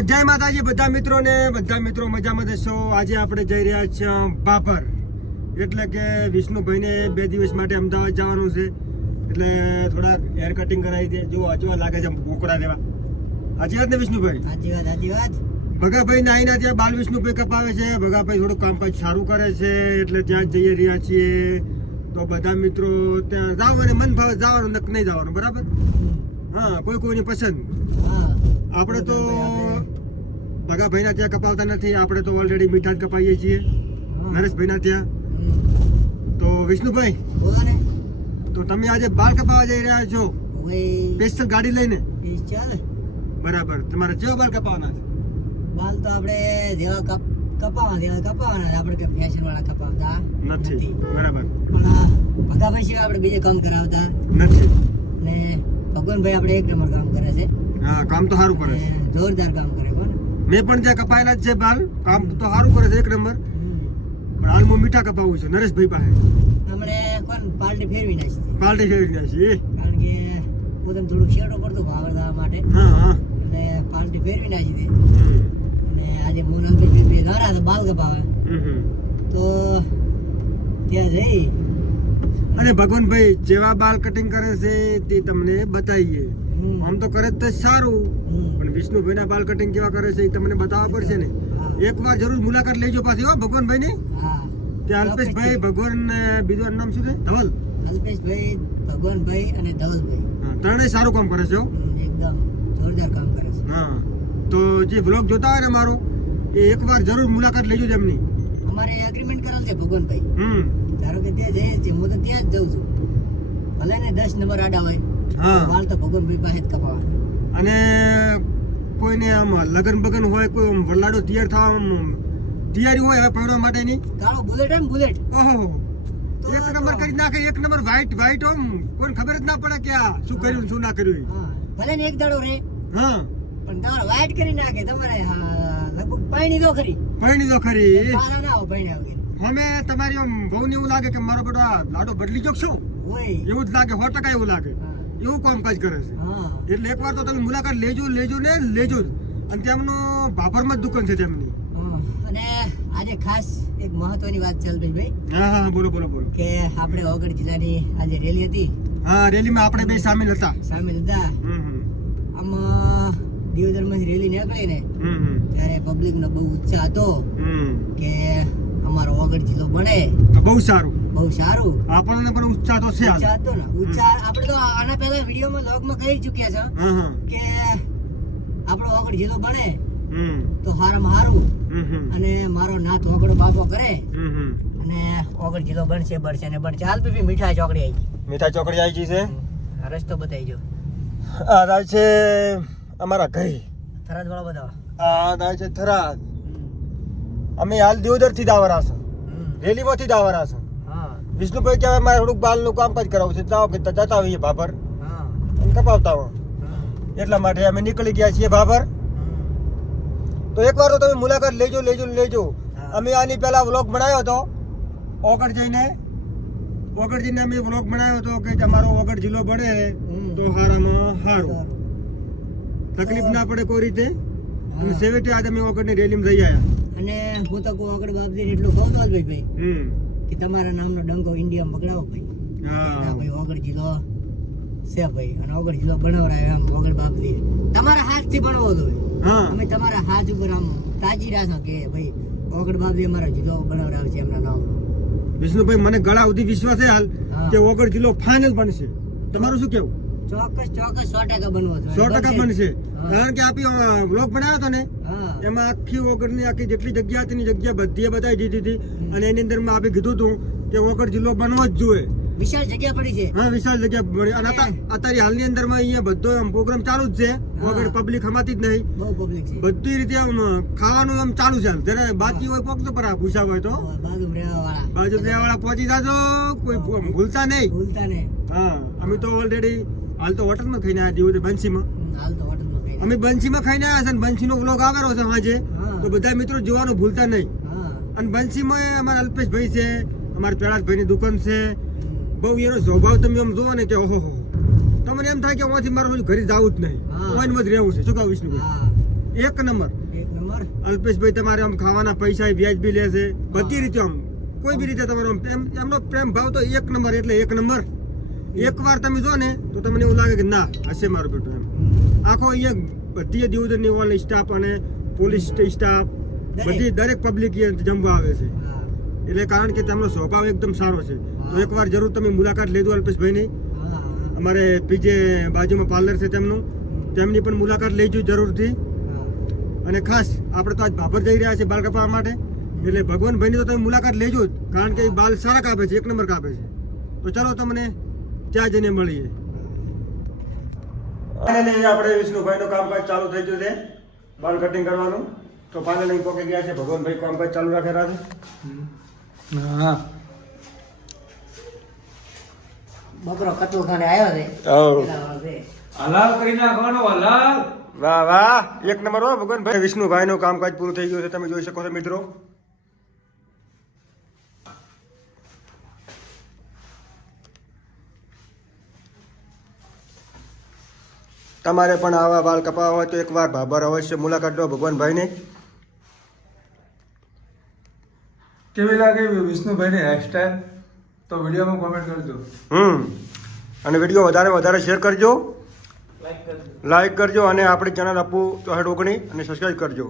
જય માતાજી બધા મિત્રોને બધા મિત્રો મજામાં જશો આજે આપણે જઈ રહ્યા છીએ બાપર એટલે કે વિષ્ણુભાઈને બે દિવસ માટે અમદાવાદ જવાનું છે. એટલે થોડા હેર કટિંગ કરાવી દે જો અચવા લાગે છે મોકરા દેવા સાચી વાત ને વિષ્ણુભાઈ? સાચી વાત સાચી વાત. ભગાભાઈ નાઈના ત્યાં બાલ વિષ્ણુભાઈ કપાવે છે. ભગાભાઈ થોડું કામકાજ સારું કરે છે. એટલે ત્યાં જઈ રહ્યા છીએ. તો બધા મિત્રો ત્યાં જાવ અને મન ભાવે જવાનું નક નહીં જવાનું બરાબર? હા કોઈ કોઈની પસંદ? હા. આપણે તો ભગાભાઈના ત્યાં કપાવતા નથી આપણે તો ઓલરેડી મીઠા જ કપાઈએ છીએ. નરેશભાઈના ત્યાં. તો વિષ્ણુભાઈ તો તમે આજે બાર કપાવવા જઈ રહ્યા છો? સ્પેશિયલ ગાડી લઈને? બરાબર. તમારે કેવા બાર કપાવવાના છે? બાલ તો આપણે જેવા કપ કપાવવા જેવા કપાવાના આપણે કે ફેશન વાળા કપાવતા નથી. બરાબર. પણ ભગાભાઈ સિવાય આપણે બીજે કામ કરાવતા. નથી. ને ભગવાનભાઈ આપણે એક નંબર કામ કરે છે. હા કામ તો સારું કરે છે. જોરદાર કામ કરે મેં પણ ત્યાં કપાયેલા જ છે બાલ કામ તો સારું કરે છે એક નંબર. પણ હાલમાં મીઠા કપાવવું છે નરેશભાઈ પાસે. તમને કોણ પાલટી ફેરવી નાખી પાલટી ફેરવી રહ્યા કારણ કે પોતાને થોડુંક શેડો પડતું ભાવર થવા માટે. હા હા. એટલે પાલટી ફેરવી નાખી દે. અને આજે ભાઈ બે ઘર હતા બાલ કપાવે. તો ત્યાં જઈ. અને ભગવાનભાઈ જેવા બાલ કટિંગ કરે છે તે તમને બતાવીએ. આમ તો કરે તો સારું. પણ વિષ્ણુભાઈ વિષ્ણુભાઈના બાલ કટિંગ કેવા કરે છે એ તમને બતાવવા પડશે ને. એક એકવાર જરૂર મુલાકાત લેજો પાછી હો ભગવાનભાઈ ની હા. ત્યાં અલ્પેશભાઈ ભગવાન ને બીજું નામ શું છે? ધવલ. અલ્પેશભાઈ ભગવાનભાઈ અને ધવલભાઈ. હા, ત્રણેય સારું કામ કરે છે હો. એકદમ જોરદાર કામ કરે છે. હા. તો જે બ્લોગ જોતા હોય ને મારો એ એકવાર જરૂર મુલાકાત લેજો એમની. અમારે એગ્રીમેન્ટ કરેલ છે ભગવાનભાઈ. હમ. ધારો કે ત્યાં જઈએ છીએ હું તો ત્યાં જ જઉં છું. ભલે ને દસ નંબર આડા હોય હા. વાળ તો ભગવાનભાઈ પાસે જ કપાવવાના અને કોઈને આમ લગન બગન હોય કોઈ આમ વરલાડો તૈયાર થવા આમ તૈયારી હોય હવે પરણવા માટેની? કાળો બુલેટ એમ બુલેટ. ઓહો. એક નંબર કરી નાખે એક નંબર વ્હાઈટ વ્હાઈટ આમ કોઈને ખબર જ ના પડે કે આ શું કર્યું શું ના કર્યું. ભલે ને એક દાડો રે. હા. પણ તમારે વ્હાઈટ કરી નાખે તમારે લગભગ પાણી દો ખરી. પરણી દો ખરી. ના હો પાણી વગર. અમે તમારી આમ બહુ એવું લાગે કે મારો બેટો આ લાડો બદલી જોક શું? એવું જ લાગે સો ટકા એવું લાગે. એવું કામકાજ કરે છે. હા. એટલે એકવાર તો તમે મુલાકાત લેજો લેજો ને લેજો જ. અને તેમનો ભાભરમાં જ દુકાન છે તેમની. અને આજે ખાસ એક મહત્વની વાત ચાલ ભાઈ. હા હા બોલો બોલો બોલો. કે આપણે ઓગણ જિલ્લાની આજે રેલી હતી. હા રેલીમાં આપણે બે સામેલ હતા. સામેલ હતા. આમ દિયોદરમાંથી રેલી નીકળી ને. ત્યારે પબ્લિક નો બહુ ઉત્સાહ હતો કે અમારો ઓગણ જિલ્લો બને. બહુ સારું. બહુ સારું. આપણને પણ ઉચ્ચા તો છે. હાલ. તો ને. ઉત્સાહ આપણે તો આના પહેલા વિડીયોમાં લોગમાં કહી ચૂક્યા છે કે આપણો ઓગણ જેલો બને તો હારમ હારું. અને મારો નાથ ઓગળો બાપો કરે. અને ઓગળ જેલો બનશે બનશે. ને બનશે. હાલ પીપી મીઠાઈ ચોકડી આવી. મીઠા ચોકડી આવી ગઈ છે? રસ્તો બતાવી જો આ થાય છે અમારા ઘઈ થરાદ વાળા બધા આ થાય છે થરાદ. અમે હાલ દેવદરથી દાવરા છે રેલીમાંથી આવવાના છે વિષ્ણુભાઈ કહેવાય મારે થોડુંક બાલનું કામકાજ કરાવું છે. જાઓ કે જતા હોઈએ ભાભર. હા. અને કપાવતા હો એટલા માટે અમે નીકળી ગયા છીએ ભાભર. તો એકવાર તો તમે મુલાકાત લેજો લેજો લેજો. અમે આની પહેલા વ્લોગ બનાવ્યો હતો ઓગળ જઈને ઓગળ જઈને અમે વ્લોગ બનાવ્યો હતો કે તમારો ઓગળ જિલ્લો બને હમ. તો હારામાં સારું. તકલીફ ના પડે કોઈ રીતે. અને. છેવટે આજે અમે ઓગળની રેલીમાં જઈ આવ્યા. અને હું તો ઓગળ બાપજીને એટલું કહું ભાઈ. હમ. કે તમારા નામનો ડંગો ઇન્ડિયામાં પકડાવો ભાઈ. ના હા ભાઈ ઓગળ જિલ્લો છે ભાઈ અને ઓગળ જિલ્લો બનાવરાયો એમ ઓગળ બાપજી તમારા હાથથી બનાવો તો હા. અમે તમારા હાથ ઉપર આમ તાજી રાખો કે ભાઈ ઓગળ બાપજી અમારો જિલ્લો બનાવરાવ છે એમના નામનો. વિષ્ણુભાઈ મને ગળા સુધી વિશ્વાસ છે હાલ કે ઓગળ જિલ્લો ફાઇનલ બનશે. તમારું શું કેવું? ચોક્કસ ચોક્કસ સો ટકા બનવો. સો ટકા બનશે. કારણ કે આપી વ્લોગ બનાવ્યો હતો ને એમાં આખી ઓગળની આખી જેટલી જગ્યા હતી જગ્યા બધી બતાવી દીધી હતી. અને એની અંદર મેં આપી કીધું હતું કે ઓગળ જિલ્લો બનવો જ જોઈએ. વિશાળ જગ્યા પડી છે? હા વિશાળ જગ્યા પડી. અને અત્યારે હાલની અંદરમાં અહીંયા બધો આમ પ્રોગ્રામ ચાલુ જ છે. વગર પબ્લિક હમાતી જ નહીં. બહુ પબ્લિક છે. બધી રીતે આમ ખાવાનું આમ ચાલુ છે. જેને બાકી હોય પોક તો પર ભૂસા હોય તો. બાજુ રહેવા વાળા બાજુ બે પહોંચી જાજો. કોઈ ભૂલતા નહીં. ભૂલતા નહીં. હા અમે તો ઓલરેડી હાલ તો હોટલમાં ખાઈને આવ્યા દીવું બંસીમાં. હાલ તો હોટલમાં કઈ અમે બંસીમાં ખાઈને આવ્યા છે અને બંસીનો વ્લોગ આવેલો છે સાંજે તો બધા મિત્રો જોવાનું ભૂલતા નહીં. અને બંસીમાં અમારા અલ્પેશભાઈ છે અમારા પ્રહલાદભાઈની દુકાન છે. બહુ એનો સ્વભાવ તમે આમ જોવો ને કે ઓહો તમને એમ થાય કે ઓમાંથી મારું ઘરે જવું જ નહીં. હા. ઓઈન જ રહેવું છે. શું કહું વિષ્ણુભાઈ એક નંબર. અલ્પેશભાઈ તમારે આમ ખાવાના પૈસા વ્યાજબી લે છે. બધી રીતે આમ. કોઈ બી રીતે તમારો આમ પ્રેમ એમનો પ્રેમ ભાવ તો એક નંબર એટલે એક નંબર. એકવાર તમે જો ને તો તમને એવું લાગે કે ના હશે મારો બેટું એમ. આખો અહીંયા બધી દિવસની ઓલ સ્ટાફ અને પોલીસ સ્ટાફ બધી દરેક પબ્લિક જમવા આવે છે. એટલે કારણ કે તેમનો સ્વભાવ એકદમ સારો છે. તો એકવાર જરૂર તમે મુલાકાત લેજો અલ્પેશભાઈની. અમારે પીજે બાજુમાં પાર્લર છે તેમનું. તેમની પણ મુલાકાત લેજો જરૂરથી. અને ખાસ આપણે તો આજ ભાભર જઈ રહ્યા છીએ બાલ કાપવા માટે. એટલે ભગવાન ભાઈની તો તમે મુલાકાત લેજો જ. કારણ કે એ બાલ સારા કાપે છે એક નંબર કાપે છે. તો ચાલો તમને ત્યાં જઈને મળીએ. ફાઇનલી આપણે વિષ્ણુભાઈનું કામકાજ ચાલુ થઈ ગયું છે બાલ કટિંગ કરવાનું તો ફાઇનલી પોકે ગયા છે ભગવાનભાઈ કામકાજ ચાલુ રાખેલા છે. હા. બકરો કટુ ખાને આવ્યો છે. હલાલ કરી નાખવાનો હલાલ. વાહ વાહ. એક નંબર હો ભગવાનભાઈ. વિષ્ણુભાઈનું કામકાજ પૂરું થઈ ગયું છે તમે જોઈ શકો છો મિત્રો. તમારે પણ આવા બાલ કપાવવા હોય તો એકવાર ભાભર અવશ્ય મુલાકાત લો ભગવાનભાઈને. કેવી લાગે વિષ્ણુભાઈની હેરસ્ટાઈલ તો વિડીયોમાં કોમેન્ટ કરજો. હમ. અને વીડિયો વધારે વધારે શેર કરજો. લાઈક કરજો. અને આપણી ચેનલ આપવું ચોસઠ ઓગણી અને સબસ્ક્રાઈબ કરજો.